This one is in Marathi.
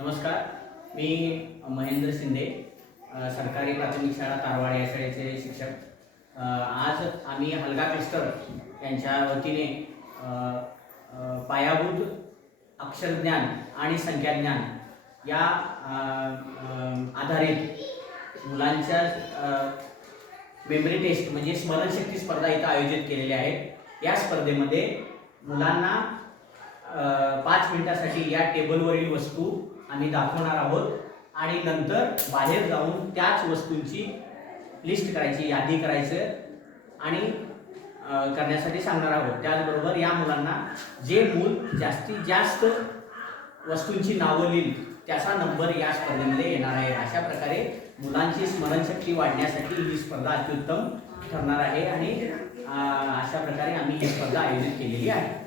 नमस्कार मी महेंद्र शिंदे सरकारी प्राथमिक शाळा तारवाड या शाळेचे शिक्षक. आज आम्ही हलगा क्लस्टर यांच्या वतीने पायाभूत अक्षरज्ञान आणि संख्याज्ञान या आधारित मुलांच्या मेमरी टेस्ट म्हणजे स्मरणशक्ती स्पर्धा इथं आयोजित केलेल्या आहेत या स्पर्धेमध्ये मुलांना पाच मिनिटासाठी या टेबलवरील वस्तू आम्ही दाखवणार आहोत. आणि नंतर बाहेर जाऊन त्याच वस्तूंची लिस्ट करायची यादी करायचं आणि करण्यासाठी सांगणार आहोत. त्याचबरोबर या मुलांना जे मूल जास्तीत जास्त वस्तूंची नावं लिहिल त्याचा नंबर या स्पर्धेमध्ये येणार आहे. अशा प्रकारे मुलांची स्मरणशक्ती वाढण्यासाठी ही स्पर्धा अत्युत्तम ठरणार आहे आणि अशा प्रकारे आम्ही ही स्पर्धा आयोजित केलेली आहे.